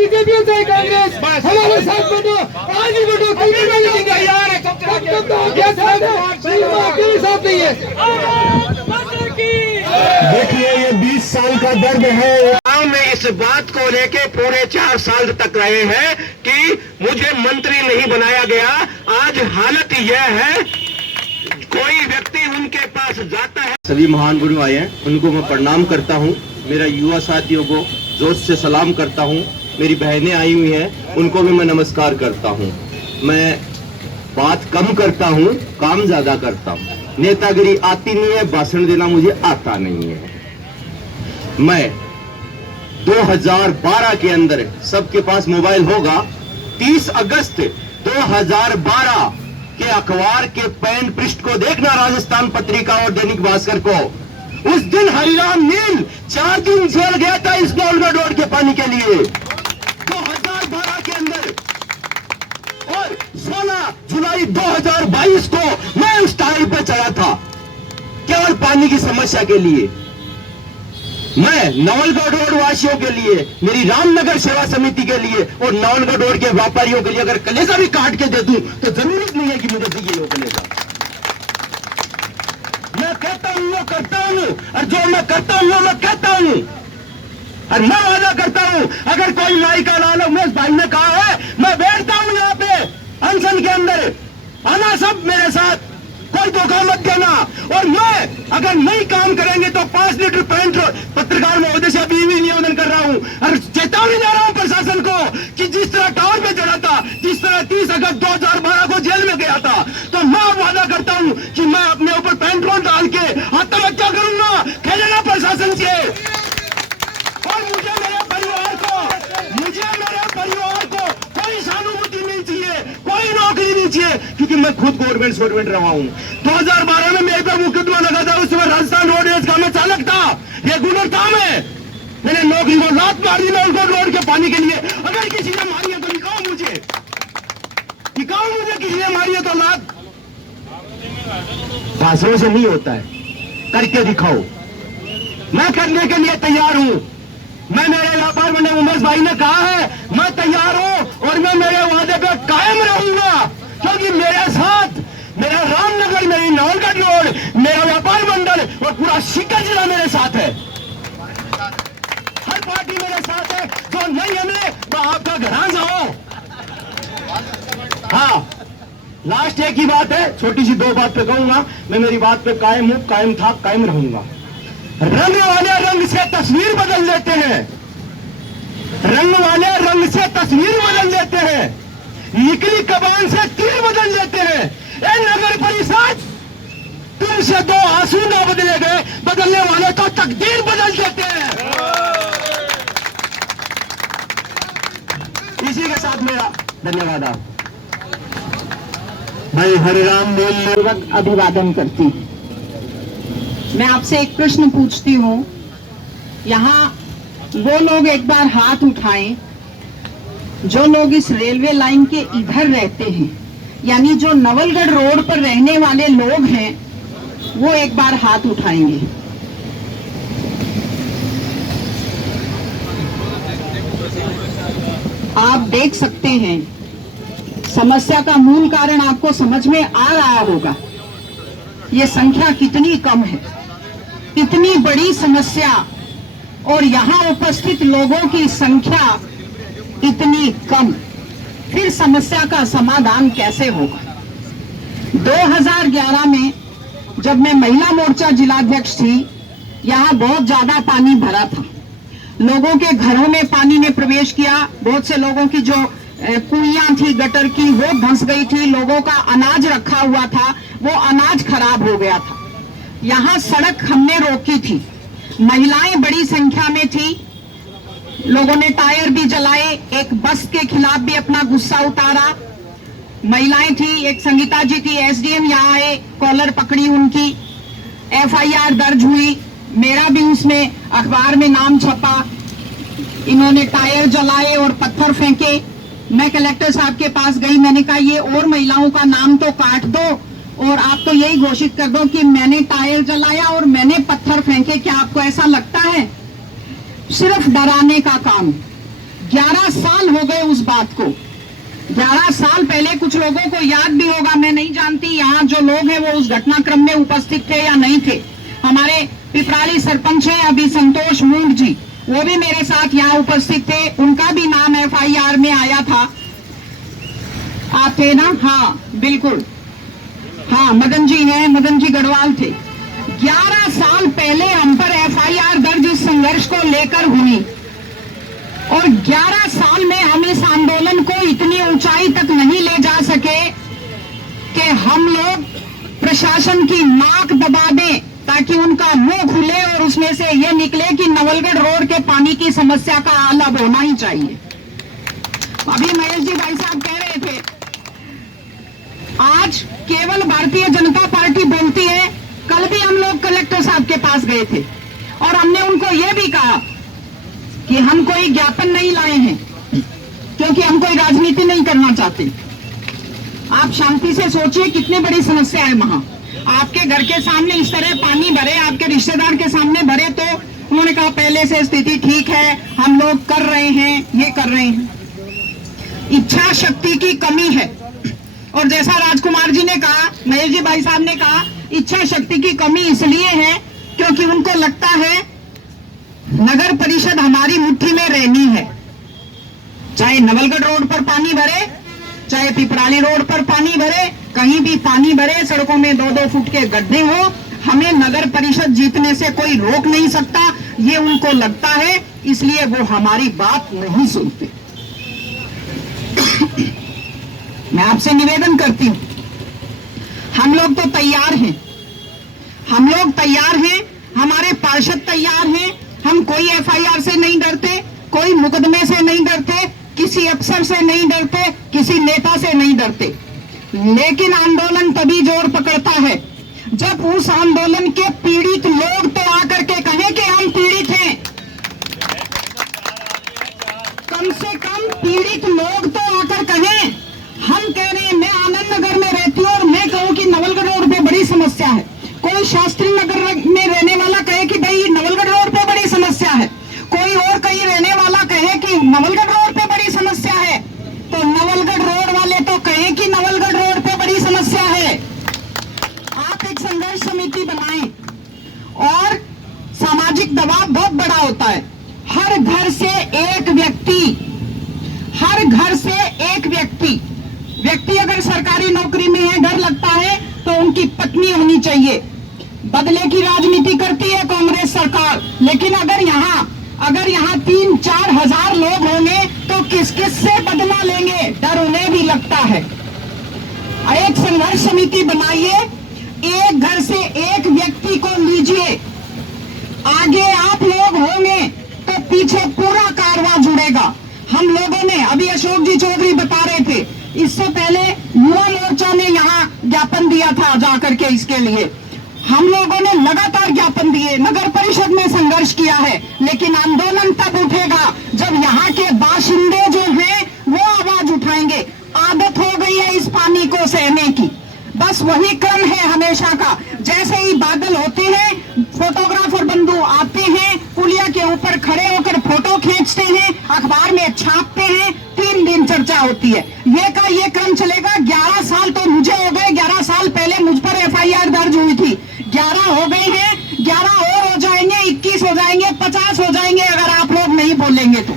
BJP हो चाहे कांग्रेस, हमारे साथ बैठो, आज ही बैठो, कल भी बैठेंगे यार। तब तो आपके साथ है, आपके साथ नहीं है। देखिए ये 20 साल का दर्द है। गांव में इस बात को लेके पूरे 4 साल तक रहे हैं कि मुझे मंत्री नहीं बनाया गया। आज हालत यह है, कोई व्यक्ति उनके पास जाता है। सभी महान गुरु आए हैं, उनको मैं प्रणाम करता हूं। मेरा युवा साथियों को जोर से सलाम करता हूं। मेरी बहनें आई हुई हैं, उनको भी मैं नमस्कार करता हूं। मैं बात कम करता हूं, काम ज्यादा करता हूं। नेतागिरी आती नहीं है, भाषण देना मुझे आता नहीं है। मैं 2012 के अंदर, सबके पास मोबाइल होगा, 30 अगस्त 2012 के अखबार के पैन पृष्ठ को देखना, राजस्थान पत्रिका और दैनिक भास्कर को। उस दिन हरिराम नील 4 दिन जेल गया था इस नौलगढ़ रोड के पानी के लिए 2012 के अंदर। और 16 जुलाई 2022 को मैं उस टाइम पर चढ़ा था केवल पानी की समस्या के लिए। मैं नवलगढ़ रोड वासियों के लिए, मेरी रामनगर सेवा समिति के लिए और नवलगढ़ रोड के व्यापारियों के लिए अगर कलेजा भी काट के दे दूं तो जरूरत नहीं है कि मुझे चाहिए वो कलेजा। मैं कहता हूं वो करता हूं, और जो मैं करता हूं वो मैं कहता हूं, और मैं वादा करता हूं। अगर कोई माई का लाल उमेश भाई ने कहा है, मैं बैठता हूं यहाँ पे अनशन के अंदर, आना सब मेरे साथ, कोई धोखा मत देना। और मैं अगर नहीं काम करेंगे तो 5 लीटर पेंट पत्रकार महोदय से अभी भी निवेदन कर रहा हूं और चेतावनी दे रहा हूं प्रशासन को कि जिस तरह टावर पे चढ़ा था, जिस तरह 30 अगस्त 2012 को जेल में गया था, तो मैं वादा करता हूं कि मैं अपने ऊपर पेट्रोल डाल के आत्महत्या करूंगा। खेलना प्रशासन से। और मुझे मेरे परिवार को कोई सहानुभूति नहीं चाहिए, कोई नौकरी नहीं चाहिए, क्योंकि मैं खुद गवर्नमेंट सर्वेंट रहा हूं। 2012 में मेरे पर मुकदमा लगा था, उस समय राजस्थान रोडवेज का मैं चालक था, रेगुलर था मैं। मैंने नौकरी को लात मार दी नौलगढ़ रोड के पानी के लिए। अगर किसी ने मारी है तो दिखाओ मुझे किसी ने मारी है तो लात। भाषणों से नहीं होता है, करके दिखाओ। मैं करने के लिए तैयार हूं। मैं मेरे व्यापार मंडल उमेश भाई ने कहा है, मैं तैयार हूं और मैं मेरे वादे पे कायम रहूंगा, क्योंकि मेरे साथ मेरा रामनगर, मेरी नवलगढ़ रोड, मेरा व्यापार मंडल और पूरा सीकर जिला मेरे साथ है। हर पार्टी मेरे साथ है। जो नहीं हमें तो आपका घरान जाओ। हाँ, लास्ट एक ही बात है, छोटी सी 2 बात पे कहूंगा। मैं मेरी बात पे कायम हूं, कायम था, कायम रहूंगा। रंग वाले रंग से तस्वीर बदल देते हैं, रंग वाले रंग से तस्वीर बदल देते हैं, निकली कमान से तीर बदल देते हैं। ए नगर परिषद, तुमसे 2 आंसू न बदले गए, बदलने वाले तो तकदीर बदल देते हैं। इसी के साथ मेरा धन्यवाद। आप भाई हरिराम पूर्वक अभिवादन करती हूं। मैं आपसे एक प्रश्न पूछती हूँ, यहाँ वो लोग एक बार हाथ उठाएं जो लोग इस रेलवे लाइन के इधर रहते हैं, यानी जो नवलगढ़ रोड पर रहने वाले लोग हैं, वो एक बार हाथ उठाएंगे। आप देख सकते हैं समस्या का मूल कारण आपको समझ में आ रहा होगा। ये संख्या कितनी कम है, इतनी बड़ी समस्या, और यहाँ उपस्थित लोगों की संख्या इतनी कम, फिर समस्या का समाधान कैसे होगा। 2011 में जब मैं महिला मोर्चा जिलाध्यक्ष थी, यहाँ बहुत ज्यादा पानी भरा था, लोगों के घरों में पानी ने प्रवेश किया, बहुत से लोगों की जो कुइयां थी गटर की वो धंस गई थी, लोगों का अनाज रखा हुआ था, वो अनाज खराब हो गया था। यहाँ सड़क हमने रोकी थी, महिलाएं बड़ी संख्या में थी, लोगों ने टायर भी जलाए, एक बस के खिलाफ भी अपना गुस्सा उतारा। महिलाएं थी, एक संगीता जी थी, एसडीएम यहाँ आए, कॉलर पकड़ी उनकी, एफआईआर दर्ज हुई, मेरा भी उसमें अखबार में नाम छपा। इन्होंने टायर जलाए और पत्थर फेंके। मैं कलेक्टर साहब के पास गई, मैंने कहा ये और महिलाओं का नाम तो काट दो और आप तो यही घोषित कर दो कि मैंने टायर जलाया और मैंने पत्थर फेंके। क्या आपको ऐसा लगता है? सिर्फ डराने का काम। 11 साल हो गए उस बात को। 11 साल पहले, कुछ लोगों को याद भी होगा, मैं नहीं जानती यहाँ जो लोग हैं वो उस घटनाक्रम में उपस्थित थे या नहीं थे। हमारे पिपराली सरपंच हैं अभी संतोष मूंड जी, वो भी मेरे साथ यहाँ उपस्थित थे, उनका भी नाम FIR में आया था। आप थे ना? हाँ बिल्कुल, हाँ मदन जी हैं, मदन जी गढ़वाल थे। 11 साल पहले हम पर FIR दर्ज इस संघर्ष को लेकर हुई और 11 साल में हम इस आंदोलन को इतनी ऊंचाई तक नहीं ले जा सके कि हम लोग प्रशासन की नाक दबा दें ताकि उनका मुंह खुले और उसमें से ये निकले कि नवलगढ़ रोड के पानी की समस्या का हल अब होना ही चाहिए। अभी महेश जी भाई साहब कह रहे थे, आज केवल भारतीय जनता पार्टी बोलती है। कल भी हम लोग कलेक्टर साहब के पास गए थे और हमने उनको ये भी कहा कि हम कोई ज्ञापन नहीं लाए हैं क्योंकि हम कोई राजनीति नहीं करना चाहते। आप शांति से सोचिए कितनी बड़ी समस्या है वहां। आपके घर के सामने इस तरह पानी भरे, आपके रिश्तेदार के सामने भरे, तो उन्होंने कहा पहले से स्थिति ठीक है, हम लोग कर रहे हैं, ये कर रहे हैं। इच्छा शक्ति की कमी है। और जैसा राजकुमार जी ने कहा, महेश जी भाई साहब ने कहा, इच्छा शक्ति की कमी इसलिए है क्योंकि उनको लगता है नगर परिषद हमारी मुट्ठी में रहनी है। चाहे नवलगढ़ रोड पर पानी भरे, चाहे पिपराली रोड पर पानी भरे, कहीं भी पानी भरे, सड़कों में 2-2 फुट के गड्ढे हो, हमें नगर परिषद जीतने से कोई रोक नहीं सकता, ये उनको लगता है, इसलिए वो हमारी बात नहीं सुनते। मैं आपसे निवेदन करती हूं, हम लोग तो तैयार हैं, हम लोग तैयार हैं, हमारे पार्षद तैयार हैं। हम कोई FIR से नहीं डरते, कोई मुकदमे से नहीं डरते, किसी अफसर से नहीं डरते, किसी नेता से नहीं डरते। लेकिन आंदोलन तभी जोर पकड़ता है जब उस आंदोलन के पीड़ित लोग तो आकर के कहें कि हम पीड़ित हैं। कम से कम पीड़ित लोग तो आकर कहें, हम कह रहे हैं, मैं आनंद नगर में रहती हूँ और मैं कहूँ कि नवलगढ़ रोड पे बड़ी समस्या है। कोई शास्त्री नगर में रहने वाला कहे कि भाई नवलगढ़ रोड पे बड़ी समस्या है। कोई और कहीं रहने वाला कहे कि नवलगढ़ रोड पे बड़ी समस्या है, तो नवलगढ़ रोड वाले तो कहें कि नवलगढ़ रोड पे बड़ी समस्या है। आप एक संघर्ष समिति बनाएं और सामाजिक दबाव बहुत बड़ा होता है। हर घर से एक व्यक्ति, हर घर से एक व्यक्ति अगर सरकारी नौकरी में है, डर लगता है, तो उनकी पत्नी होनी चाहिए। बदले की राजनीति करती है कांग्रेस सरकार, लेकिन अगर यहाँ 3-4 हजार लोग होंगे तो किस किस से बदला लेंगे, डर उन्हें भी लगता है। एक संघर्ष समिति बनाइए, एक घर से एक व्यक्ति को लीजिए, आगे आप लोग होंगे तो पीछे पूरा कारवां जुड़ेगा। हम लोगों ने, अभी अशोक जी चौधरी बता रहे थे, इससे पहले युवा मोर्चा ने यहाँ ज्ञापन दिया था जाकर के, इसके लिए हम लोगों ने लगातार ज्ञापन दिए, नगर परिषद में संघर्ष किया है, लेकिन आंदोलन तब उठेगा जब यहाँ के बाशिंदे जो हैं वो आवाज उठाएंगे। आदत हो गई है इस पानी को सहने की, बस वही क्रम है हमेशा का। जैसे ही बादल होते हैं, फोटोग्राफर बंधु आते हैं, पुलिया के ऊपर खड़े होकर फोटो खींचते हैं, अखबार में छापते हैं, 3 दिन चर्चा होती है। ये क्रम चलेगा। 11 साल तो मुझे हो गए, 11 साल पहले मुझ पर FIR दर्ज हुई थी, 11 हो गए हैं, 11 और हो जाएंगे, 21 हो जाएंगे, 50 हो जाएंगे अगर आप लोग नहीं बोलेंगे तो।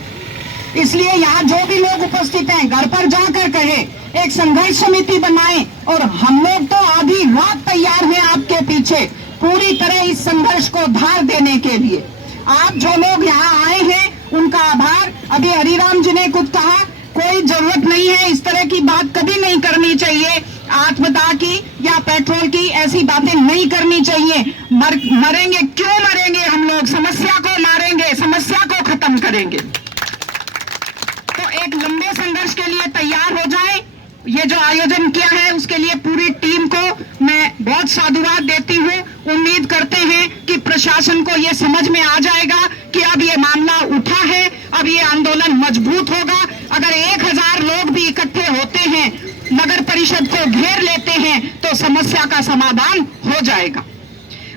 इसलिए यहाँ जो भी लोग उपस्थित हैं, घर पर जाकर कहें, एक संघर्ष समिति बनाएं और हम लोग तो आधी रात तैयार हैं आपके पीछे पूरी तरह इस संघर्ष को धार देने के लिए। आप जो लोग यहाँ आए हैं उनका आभार। अभी हरिराम जी ने कुछ कहा, कोई जरूरत नहीं है, इस तरह की बात कभी नहीं करनी चाहिए, आत्मदाह की या पेट्रोल की ऐसी बातें नहीं करनी चाहिए। मरेंगे क्यों मरेंगे, हम लोग समस्या को मारेंगे, समस्या को खत्म करेंगे। तो एक लंबे संघर्ष के लिए तैयार हो जाएं। ये जो आयोजन किया है उसके लिए पूरी टीम को मैं बहुत साधुवाद देती हूँ। उम्मीद करते हैं कि प्रशासन को ये समझ में आ जाएगा कि अब ये मामला उठा है, अब ये आंदोलन मजबूत होगा। अगर 1000 लोग भी इकट्ठे होते हैं, नगर परिषद को घेर लेते हैं, तो समस्या का समाधान हो जाएगा।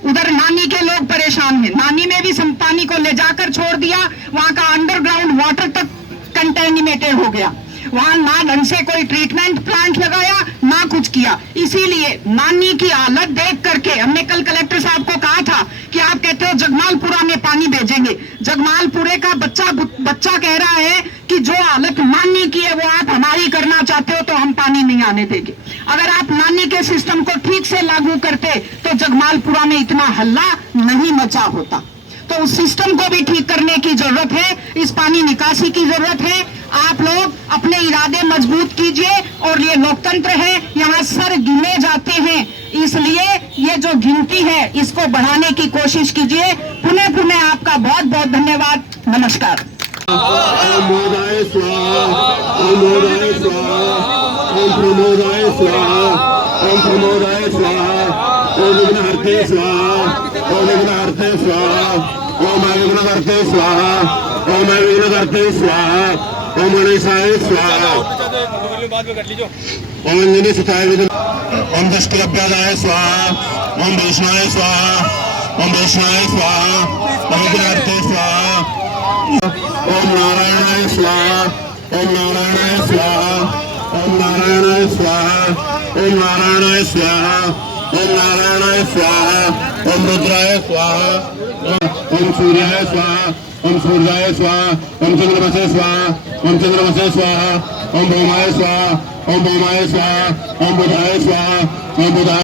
उधर नानी के लोग परेशान हैं, नानी में भी पानी को ले जाकर छोड़ दिया, वहां का अंडरग्राउंड वाटर तक कंटेमिनेटेड हो गया। वहां ना ढंग से कोई ट्रीटमेंट प्लांट लगाया, ना कुछ किया। इसीलिए नानी की हालत देख करके हमने कल कलेक्टर साहब को कहा था कि आप कहते हो जगमालपुरा में पानी भेजेंगे, जगमालपुरे का बच्चा कह रहा है कि जो हालत नानी की है वो आप हमारी करना चाहते हो तो हम पानी नहीं आने देंगे। अगर आप नानी के सिस्टम को ठीक से लागू करते तो जगमालपुरा में इतना हल्ला नहीं मचा होता। तो उस सिस्टम को भी ठीक करने की जरूरत है, इस पानी निकासी की जरूरत है। आप लोग अपने इरादे मजबूत कीजिए। और ये लोकतंत्र है, यहाँ सर गिने जाते हैं, इसलिए ये जो गिनती है इसको बढ़ाने की कोशिश कीजिए। पुनः पुनः आपका बहुत बहुत धन्यवाद। नमस्कार। ओम मोदाय स्वाहा, ओम मोदाय स्वाहा, ओम प्रमोदाय स्वाहा, ओम प्रमोदाय स्वाहा, ओम विघ्नहर्ते स्वाहा, ओम विघ्नहर्ते स्वाहा, ओम अविघ्नहर्ते स्वाहा, ओम अविघ्नहर्ते स्वाहा, ओम गणेशाय स्वाहा, ओम अंजनी सुताय विद्म, ओम दशकलभ्यादाय स्वाहा, ओम वैष्णवाय स्वाहा, ओम वैष्णवाय स्वाहा, ओम विघ्नहर्ते स्वाहा, ओम नारायणाय स्वाहा, ओम नारायणाय स्वाहा, ओम नारायणाय स्वाहा, ओम नारायणाय स्वाहा, ओम नारायणाय स्वाहा, ओम रुद्राय स्वाहा, ओम सूर्याय स्वाहा, ओम सूर्याय स्वाहा, ओम चंद्रमसे स्वाहा, ओम चंद्रमसे स्वाहा, ओम भौमाय स्वाहा, ओम भौमाय स्वाहा, ओम बुधाय स्वाहा, ओम बुधाय